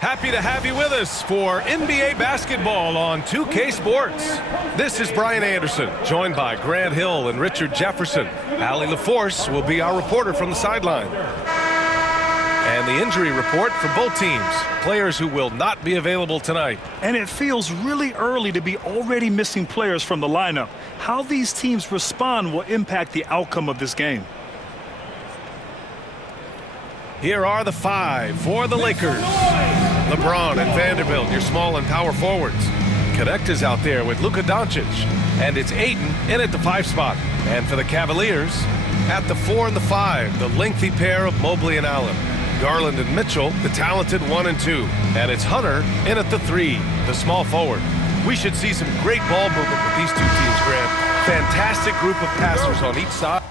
Happy to have you with us for NBA basketball on 2K Sports. This is Brian Anderson, joined by Grant Hill and Richard Jefferson. Allie LaForce will be our reporter from the sideline. And the injury report for both teams, players who will not be available tonight. And it feels really early to be already missing players from the lineup. How these teams respond will impact the outcome of this game. Here are the five for the Lakers. LeBron and Vanderbilt, your small and power forwards. Connect is out there with Luka Doncic. And it's Ayton in at the 5 spot. And for the Cavaliers, at the 4 and the 5, the lengthy pair of Mobley and Allen. Garland and Mitchell, the talented 1 and 2. And it's Hunter in at the 3, the small forward. We should see some great ball movement with these two teams, Grant. Fantastic group of passers on each side.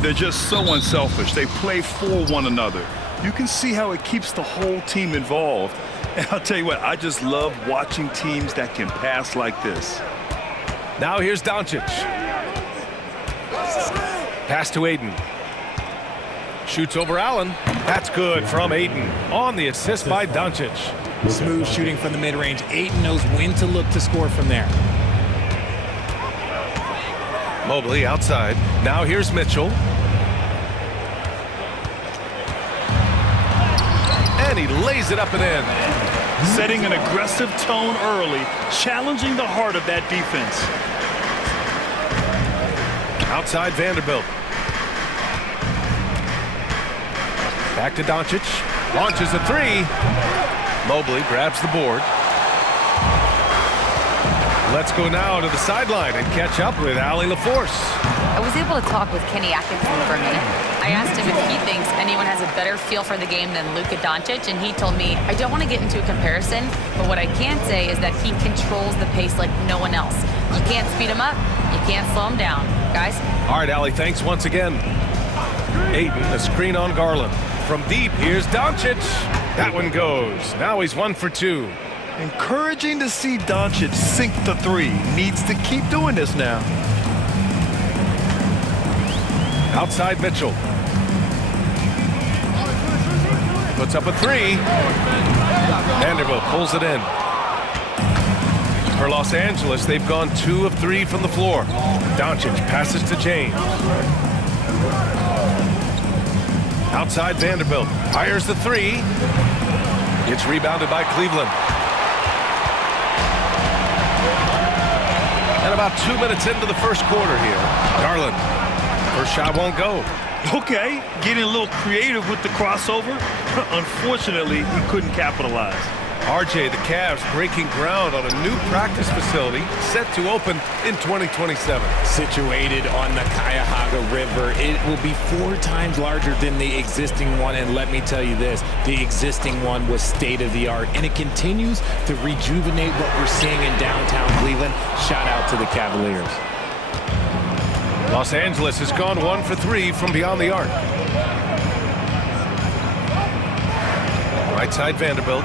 They're just so unselfish. They play for one another. You can see how it keeps the whole team involved. And I'll tell you what, I just love watching teams that can pass like this. Now here's Doncic. Pass to Ayton. Shoots over Allen. That's good from Ayton on the assist by Doncic. Smooth shooting from the mid-range. Ayton knows when to look to score from there. Mobley outside. Now here's Mitchell. And he lays it up and in. Setting an aggressive tone early, challenging the heart of that defense. Outside Vanderbilt. Back to Doncic. Launches a 3. Mobley grabs the board. Let's go now to the sideline and catch up with Allie LaForce. I was able to talk with Kenny Atkinson for a minute. I asked him if he thinks anyone has a better feel for the game than Luka Doncic, and he told me, I don't want to get into a comparison, but what I can say is that he controls the pace like no one else. You can't speed him up, you can't slow him down. Guys? All right, Allie, thanks once again. Ayton, a screen on Garland. From deep, here's Doncic. That one goes. Now he's 1 for 2. Encouraging to see Doncic sink the 3. Needs to keep doing this now. Outside Mitchell. Puts up a 3. Vanderbilt pulls it in. For Los Angeles, they've gone 2 of 3 from the floor. Doncic passes to James. Outside Vanderbilt. Fires the 3. It's rebounded by Cleveland. And about 2 minutes into the first quarter here. Garland. First shot won't go. Okay, getting a little creative with the crossover. Unfortunately, he couldn't capitalize. RJ, the Cavs breaking ground on a new practice facility set to open in 2027. Situated on the Cuyahoga River, it will be 4 times larger than the existing one. And let me tell you this, the existing one was state-of-the-art, and it continues to rejuvenate what we're seeing in downtown Cleveland. Shout out to the Cavaliers. Los Angeles has gone 1 for 3 from beyond the arc. Right side Vanderbilt.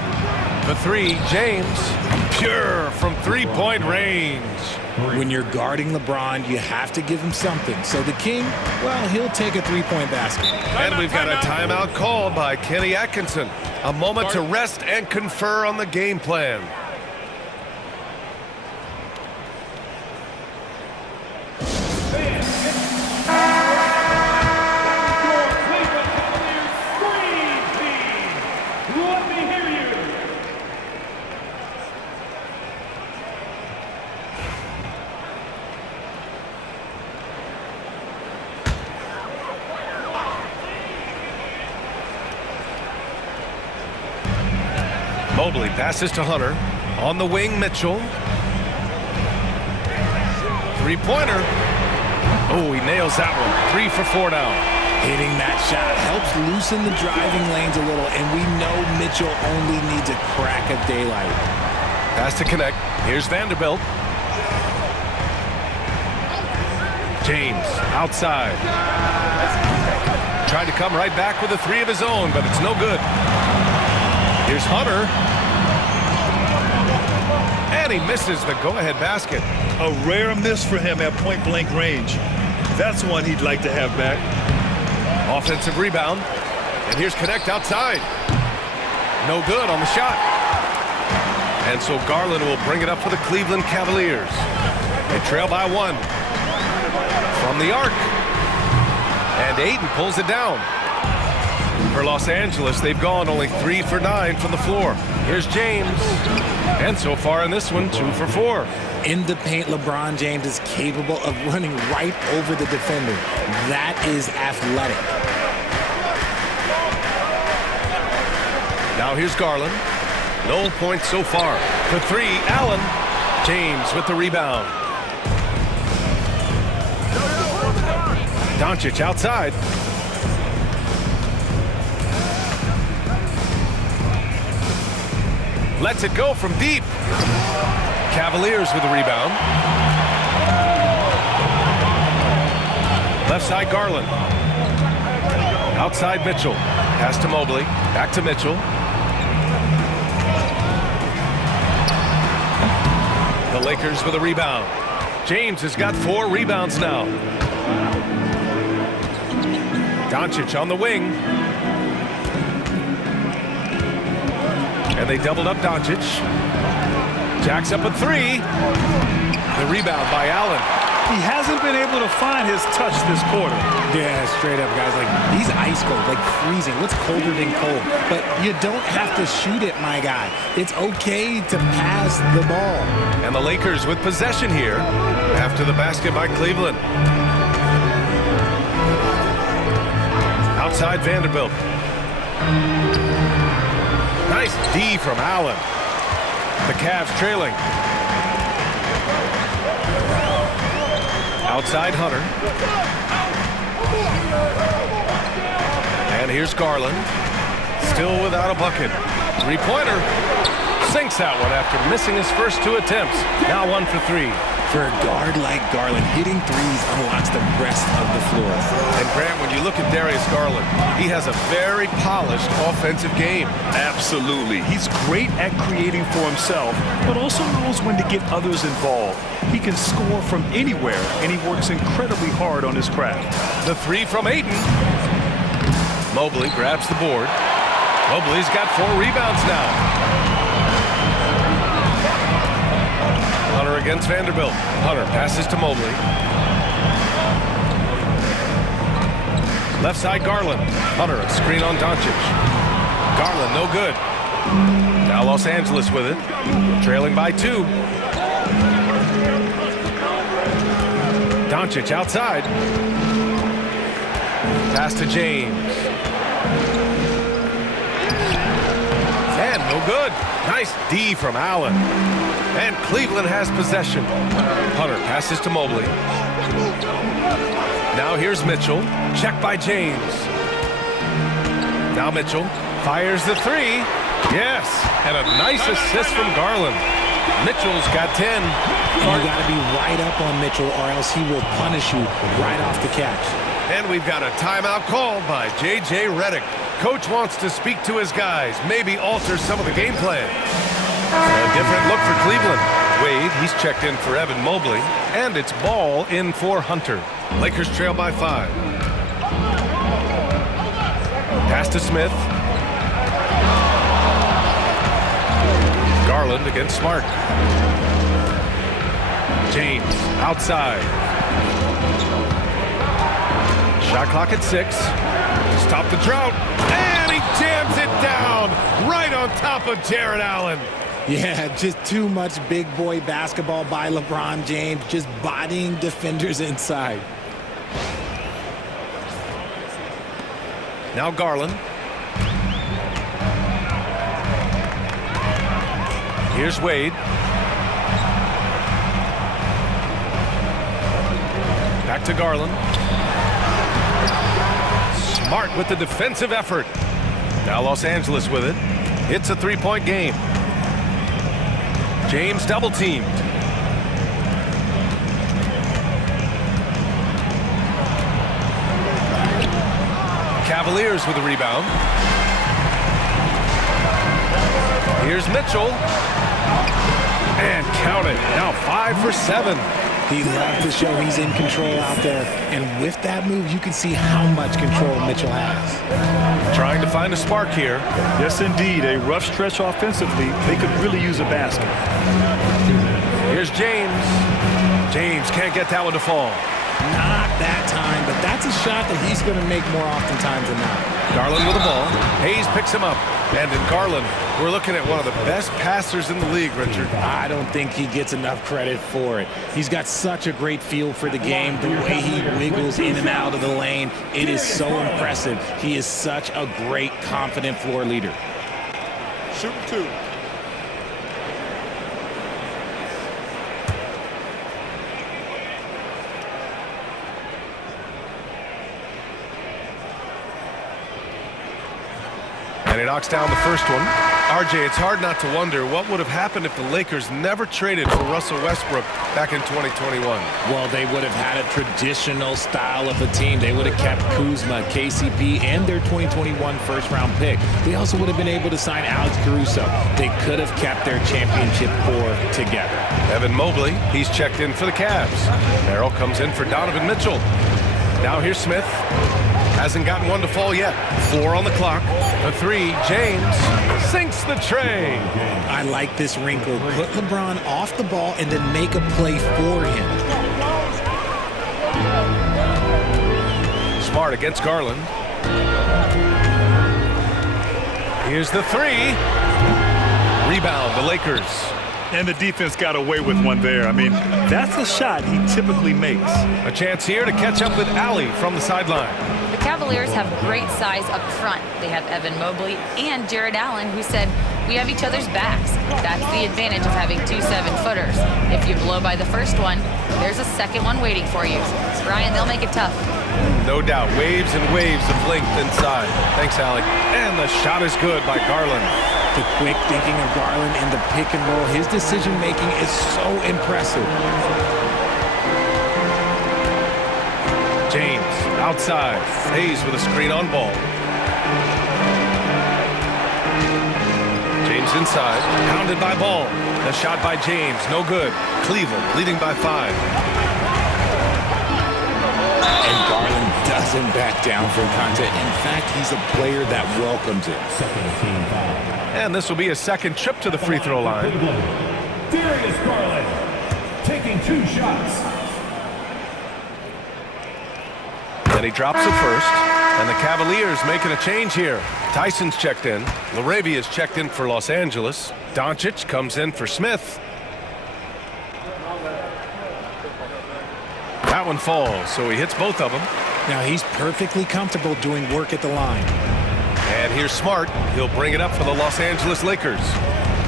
The 3, James. Pure from 3-point range. When you're guarding LeBron, you have to give him something. So the King, well, he'll take a 3-point basket. And we've got a timeout called by Kenny Atkinson. A moment to rest and confer on the game plan. Mobley passes to Hunter. On the wing, Mitchell. 3-pointer. Oh, he nails that one. 3 for 4 now. Hitting that shot helps loosen the driving lanes a little, and we know Mitchell only needs a crack of daylight. Pass to connect. Here's Vanderbilt. James outside. Tried to come right back with a 3 of his own, but it's no good. Here's Hunter. And he misses the go-ahead basket. A rare miss for him at point-blank range. That's one he'd like to have back. Offensive rebound. And here's Connect outside. No good on the shot. And so Garland will bring it up for the Cleveland Cavaliers. They trail by 1. From the arc. And Ayton pulls it down. For Los Angeles, they've gone only 3 for 9 from the floor. Here's James. And so far in this one, 2 for 4. In the paint, LeBron James is capable of running right over the defender. That is athletic. Now here's Garland. No points so far. For 3, Allen. James with the rebound. Doncic outside. Lets it go from deep. Cavaliers with the rebound. Left side Garland. Outside Mitchell. Pass to Mobley. Back to Mitchell. The Lakers with a rebound. James has got 4 rebounds now. Doncic on the wing. And they doubled up Doncic. Jacks up a 3. The rebound by Allen. He hasn't been able to find his touch this quarter. Yeah, straight up, guys. Like, he's ice cold, like freezing. What's colder than cold? But you don't have to shoot it, my guy. It's okay to pass the ball. And the Lakers with possession here after the basket by Cleveland. Outside Vanderbilt. Nice D from Allen. The Cavs trailing. Outside Hunter. And here's Garland. Still without a bucket. 3-pointer. Sinks that one after missing his first 2 attempts. Now 1 for 3. For a guard like Garland, hitting threes unlocks the rest of the floor. And Grant, when you look at Darius Garland, he has a very polished offensive game. Absolutely. He's great at creating for himself, but also knows when to get others involved. He can score from anywhere, and he works incredibly hard on his craft. The 3 from Ayton. Mobley grabs the board. Mobley's got 4 rebounds now. Hunter against Vanderbilt. Hunter passes to Mobley. Left side Garland. Hunter, a screen on Doncic. Garland, no good. Now Los Angeles with it. Trailing by 2. Doncic outside. Pass to James. And no good. Nice D from Allen. And Cleveland has possession. Hunter passes to Mobley. Now here's Mitchell. Check by James. Now Mitchell fires the 3. Yes, and a nice assist from Garland. Mitchell's got 10. You got to be right up on Mitchell or else he will punish you right off the catch. And we've got a timeout called by J.J. Redick. Coach wants to speak to his guys, maybe alter some of the game plan. A different look for Cleveland. Wade, he's checked in for Evan Mobley. And it's ball in for Hunter. Lakers trail by 5. Pass to Smith. Garland against Smart. James outside. Shot clock at 6. Stop the drought. And he jams it down right on top of Jarrett Allen. Yeah, just too much big boy basketball by LeBron James, just bodying defenders inside. Now Garland. Here's Wade. Back to Garland. Smart with the defensive effort. Now Los Angeles with it. It's a 3-point game. James double teamed. Cavaliers with a rebound. Here's Mitchell. And count it. Now 5 for 7. He loves to show he's in control out there. And with that move, you can see how much control Mitchell has. Trying to find a spark here. Yes, indeed. A rough stretch offensively. They could really use a basket. Here's James. James can't get that one to fall. Not that time, but that's a shot that he's going to make more oftentimes than not. Garland with the ball. Hayes picks him up. And in Garland, we're looking at one of the best passers in the league, Richard. I don't think he gets enough credit for it. He's got such a great feel for the game, the way he wiggles in and out of the lane. It is so impressive. He is such a great, confident floor leader. Shoot two. And he knocks down the first one. RJ, it's hard not to wonder what would have happened if the Lakers never traded for Russell Westbrook back in 2021. Well, they would have had a traditional style of a team. They would have kept Kuzma, KCP, and their 2021 first-round pick. They also would have been able to sign Alex Caruso. They could have kept their championship core together. Evan Mobley, he's checked in for the Cavs. Merrill comes in for Donovan Mitchell. Now here's Smith. Hasn't gotten one to fall yet. 4 on the clock. A 3. James sinks the tray. I like this wrinkle. Put LeBron off the ball and then make a play for him. Smart against Garland. Here's the 3. Rebound, the Lakers. And the defense got away with one there. I mean, that's a shot he typically makes. A chance here to catch up with Allie from the sideline. The Cavaliers have great size up front. They have Evan Mobley and Jared Allen, who said, "We have each other's backs." That's the advantage of having 2 7-footers. If you blow by the first one, there's a second one waiting for you. Brian, they'll make it tough. No doubt, waves and waves of length inside. Thanks, Allie. And the shot is good by Garland. The quick thinking of Garland in the pick and roll, his decision-making is so impressive. James outside. Hayes with a screen on ball. James inside. Pounded by Ball. The shot by James. No good. Cleveland leading by 5. And Garland doesn't back down from contact. In fact, he's a player that welcomes it. And this will be a second trip to the free throw line. Darius Garland taking 2 shots. Then he drops it first. And the Cavaliers making a change here. Tyson's checked in. Laravia's checked in for Los Angeles. Doncic comes in for Smith. That one falls, so he hits both of them. Now he's perfectly comfortable doing work at the line. And here's Smart. He'll bring it up for the Los Angeles Lakers.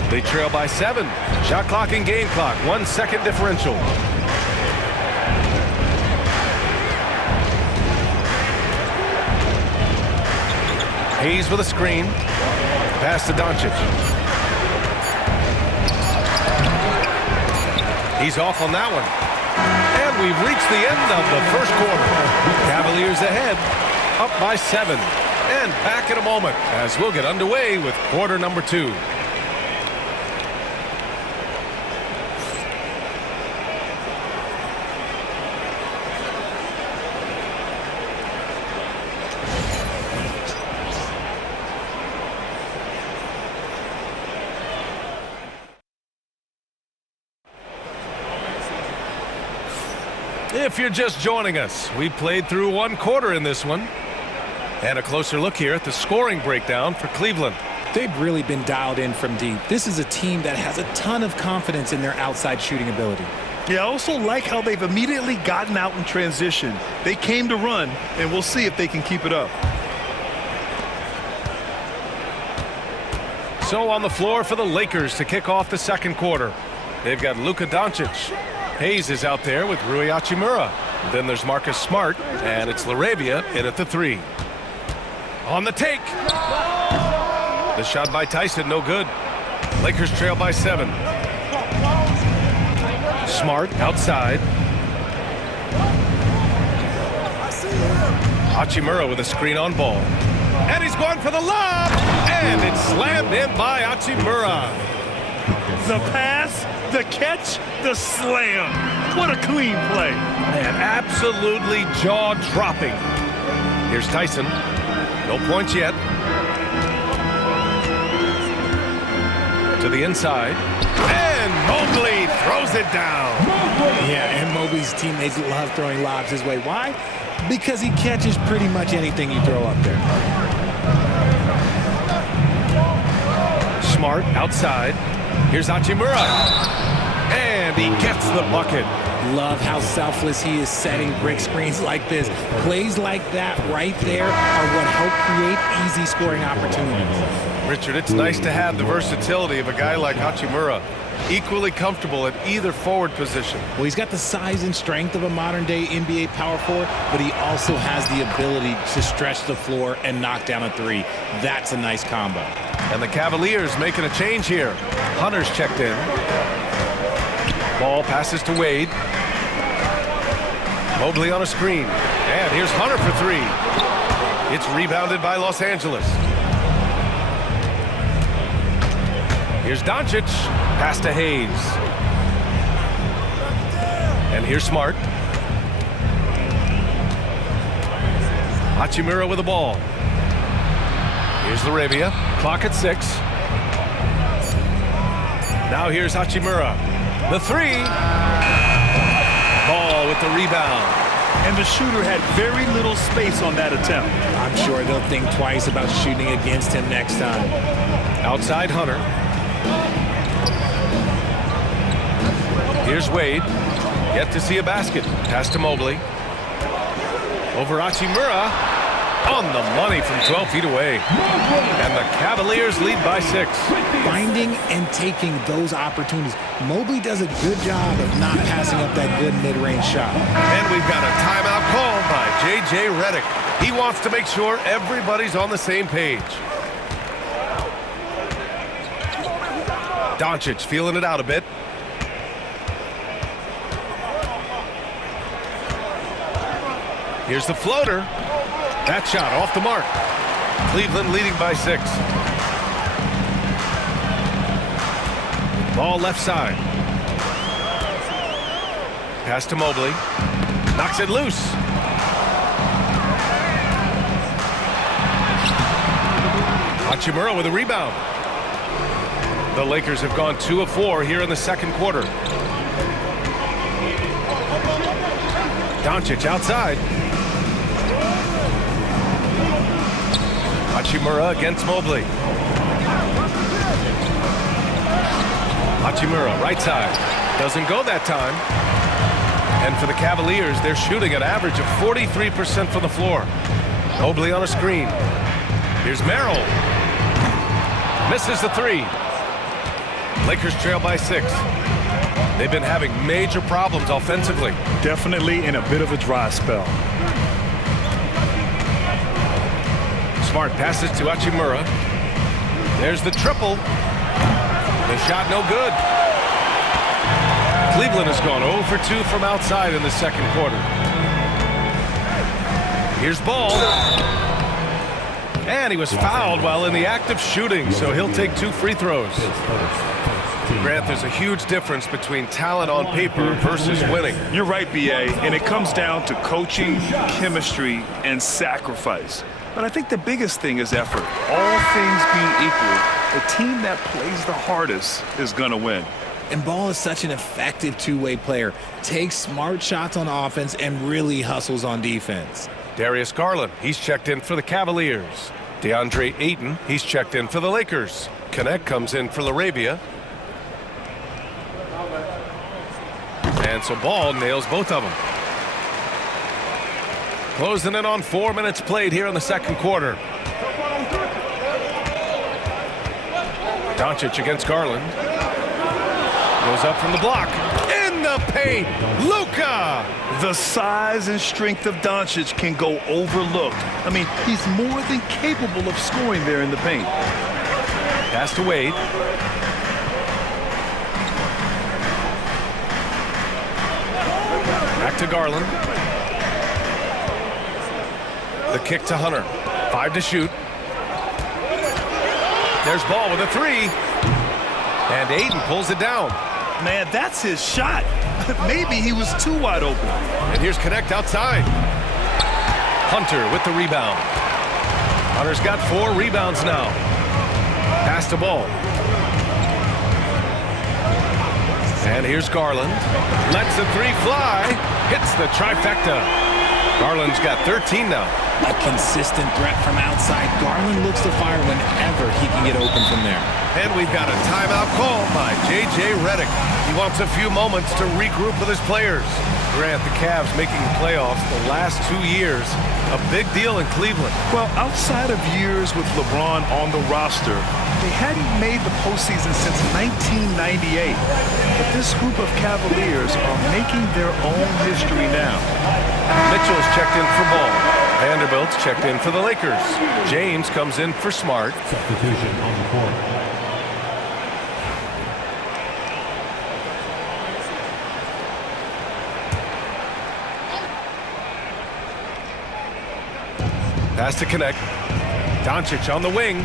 They trail by 7. Shot clock and game clock. 1 second differential. Hayes with a screen. Pass to Doncic. He's off on that one. And we've reached the end of the first quarter. Cavaliers ahead, up by 7. And back in a moment as we'll get underway with quarter number 2. If you're just joining us, we played through 1 quarter in this one. And a closer look here at the scoring breakdown for Cleveland. They've really been dialed in from deep. This is a team that has a ton of confidence in their outside shooting ability. Yeah, I also like how they've immediately gotten out in transition. They came to run, and we'll see if they can keep it up. So on the floor for the Lakers to kick off the second quarter. They've got Luka Doncic. Hayes is out there with Rui Hachimura. Then there's Marcus Smart, and it's Laravia in at the 3. On the take. The shot by Tyson, no good. Lakers trail by 7. Smart outside. Hachimura with a screen on Ball. And he's going for the lob. And it's slammed in by Hachimura. The pass, the catch, the slam. What a clean play. Man, absolutely jaw-dropping. Here's Tyson. No points yet. To the inside. And Mobley throws it down. Yeah, and Mobley's teammates love throwing lobs his way. Why? Because he catches pretty much anything you throw up there. Smart outside. Here's Hachimura. And he gets the bucket. Love how selfless he is setting brick screens like this. Plays like that right there are what help create easy scoring opportunities. Richard, it's nice to have the versatility of a guy like Hachimura. Equally comfortable at either forward position. Well, he's got the size and strength of a modern-day NBA power forward, but he also has the ability to stretch the floor and knock down a three. That's a nice combo. And the Cavaliers making a change here. Hunter's checked in. Ball passes to Wade. Mobley on a screen. And here's Hunter for three. It's rebounded by Los Angeles. Here's Doncic. Pass to Hayes. And here's Smart. Hachimura with the ball. Here's Laravia. Clock at 6. Now here's Hachimura. The three. Ball with the rebound. And the shooter had very little space on that attempt. I'm sure they'll think twice about shooting against him next time. Outside Hunter. Here's Wade. Yet to see a basket. Pass to Mobley. Over Hachimura. On the money from 12 feet away. And the Cavaliers lead by 6. Finding and taking those opportunities. Mobley does a good job of not passing up that good mid-range shot. And we've got a timeout called by J.J. Redick. He wants to make sure everybody's on the same page. Doncic feeling it out a bit. Here's the floater. That shot off the mark. Cleveland leading by 6. Ball left side. Pass to Mobley. Knocks it loose. Hachimura with a rebound. The Lakers have gone 2 of 4 here in the second quarter. Doncic outside. Hachimura against Mobley. Hachimura, right side. Doesn't go that time. And for the Cavaliers, they're shooting an average of 43% from the floor. Mobley on a screen. Here's Merrill. Misses the three. Lakers trail by 6. They've been having major problems offensively. Definitely in a bit of a dry spell. Smart passes to Hachimura. There's the triple. The shot no good. Cleveland has gone 0 for 2 from outside in the second quarter. Here's Ball. And he was fouled while in the act of shooting, so he'll take 2 free throws. Grant, there's a huge difference between talent on paper versus winning. You're right, B.A., and it comes down to coaching, chemistry, and sacrifice. But I think the biggest thing is effort. All things being equal, the team that plays the hardest is going to win. And Ball is such an effective two-way player. Takes smart shots on offense and really hustles on defense. Darius Garland, he's checked in for the Cavaliers. DeAndre Ayton, he's checked in for the Lakers. Connect comes in for Laravia. And so Ball nails both of them. Closing in on 4 minutes played here in the second quarter. Doncic against Garland. Goes up from the block. In the paint, Luka! The size and strength of Doncic can go overlooked. I mean, he's more than capable of scoring there in the paint. Pass to Wade. Back to Garland. The kick to Hunter. 5 to shoot. There's Ball with a 3. And Ayton pulls it down. man. That's his shot. Maybe he was too wide open. And here's Connect outside. Hunter with the rebound. Hunter's got 4 rebounds now. Pass the ball. And here's Garland. Lets the 3 fly. Hits the trifecta. Garland's got 13 now. A consistent threat from outside. Garland looks to fire whenever he can get open from there. And we've got a timeout call by J.J. Redick. He wants a few moments to regroup with his players. Grant, the Cavs making the playoffs the last 2 years. A big deal in Cleveland. Well, outside of years with LeBron on the roster, they hadn't made the postseason since 1998. But this group of Cavaliers are making their own history now. Mitchell's checked in for Ball. Vanderbilt's checked in for the Lakers. James comes in for Smart. Substitution on the court. Pass to Connect. Doncic on the wing.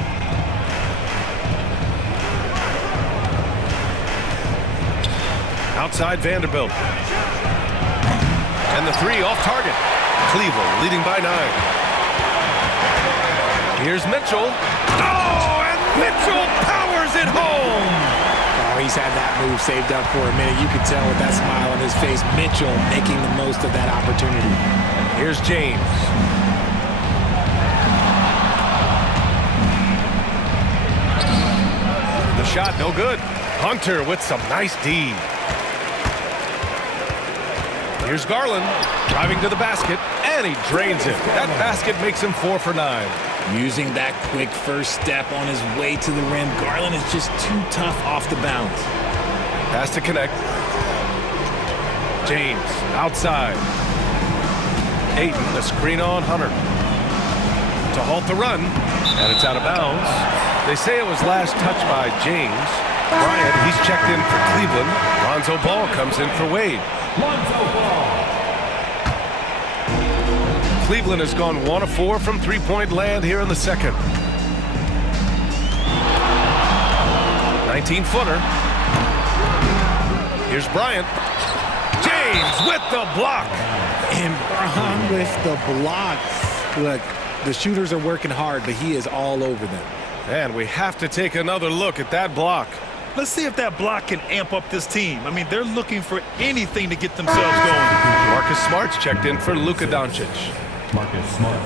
Outside Vanderbilt. And the 3 off target. Cleveland leading by 9. Here's Mitchell. Oh, and Mitchell powers it home. Oh, he's had that move saved up for a minute. You can tell with that smile on his face. Mitchell making the most of that opportunity. Here's James. The shot no good. Hunter with some nice D. Here's Garland driving to the basket, and he drains it. That basket makes him 4 for 9. Using that quick first step on his way to the rim. Garland is just too tough off the bounce. Pass to Connect. James outside. Ayton, the screen on Hunter. To halt the run, and it's out of bounds. They say it was last touched by James. Bryant, he's checked in for Cleveland. Lonzo Ball comes in for Wade. Lonzo Ball. Cleveland has gone 1 of 4 from three-point land here in the second. 19-footer. Here's Bryant. James with the block. And Braun with the block. Look, the shooters are working hard, but he is all over them. And we have to take another look at that block. Let's see if that block can amp up this team. I mean, they're looking for anything to get themselves going. Marcus Smart's checked in for Luka Doncic. Marcus Smart.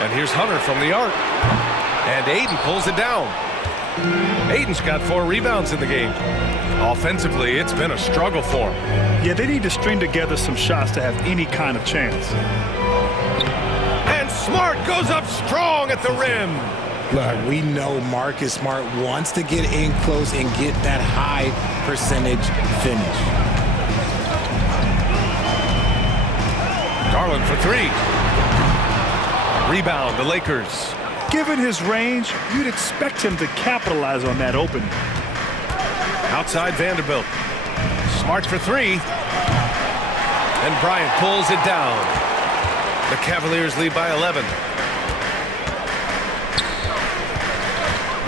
And here's Hunter from the arc. And Ayton pulls it down. Ayton's got 4 rebounds in the game. Offensively, it's been a struggle for him. Yeah, they need to string together some shots to have any kind of chance. And Smart goes up strong at the rim. Look, we know Marcus Smart wants to get in close and get that high percentage finish. Garland for 3. Rebound, the Lakers. Given his range, you'd expect him to capitalize on that opening. Outside Vanderbilt. Smart for 3. And Bryant pulls it down. The Cavaliers lead by 11.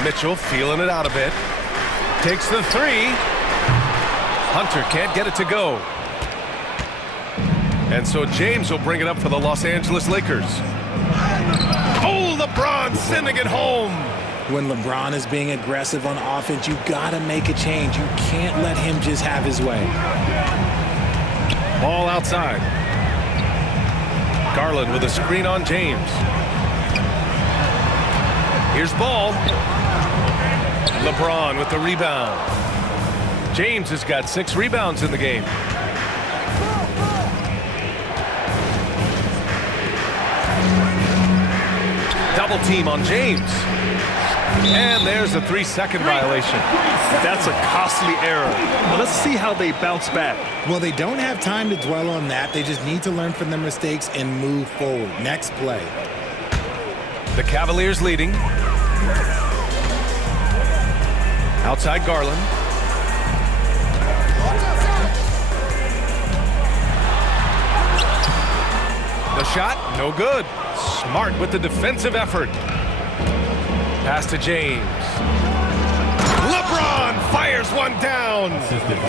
Mitchell feeling it out a bit. Takes the 3. Hunter can't get it to go. And so James will bring it up for the Los Angeles Lakers. Oh, LeBron sending it home. When LeBron is being aggressive on offense, you gotta make a change. You can't let him just have his way. Ball outside. Garland with a screen on James. Here's Ball. LeBron with the rebound. James has got 6 rebounds in the game. Double team on James. And there's a 3-second violation. That's a costly error. Now let's see how they bounce back. Well, they don't have time to dwell on that. They just need to learn from their mistakes and move forward. Next play. The Cavaliers leading. Outside Garland. The shot, no good. Smart with the defensive effort. Pass to James. LeBron fires one down.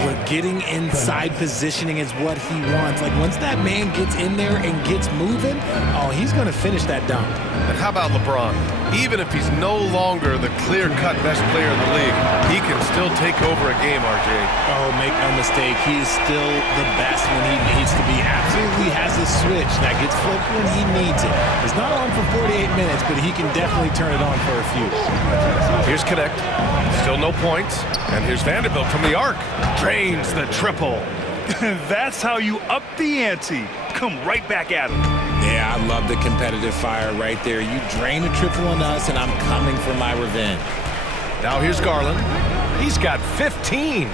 We're getting inside positioning is what he wants. Like, once that man gets in there and gets moving, oh, he's going to finish that dunk. And how about LeBron? Even if he's no longer the clear-cut best player in the league, he can still take over a game, RJ. Oh, make no mistake, he is still the best when he needs to be. Absolutely has a switch that gets flipped when he needs it. It's not on for 48 minutes, but he can definitely turn it on for a few. Here's Connect. Still no points. And here's Vanderbilt from the arc. Drains the triple. That's how you up the ante. Come right back at him. Yeah, I love the competitive fire right there. You drain a triple on us, and I'm coming for my revenge. Now here's Garland. He's got 15.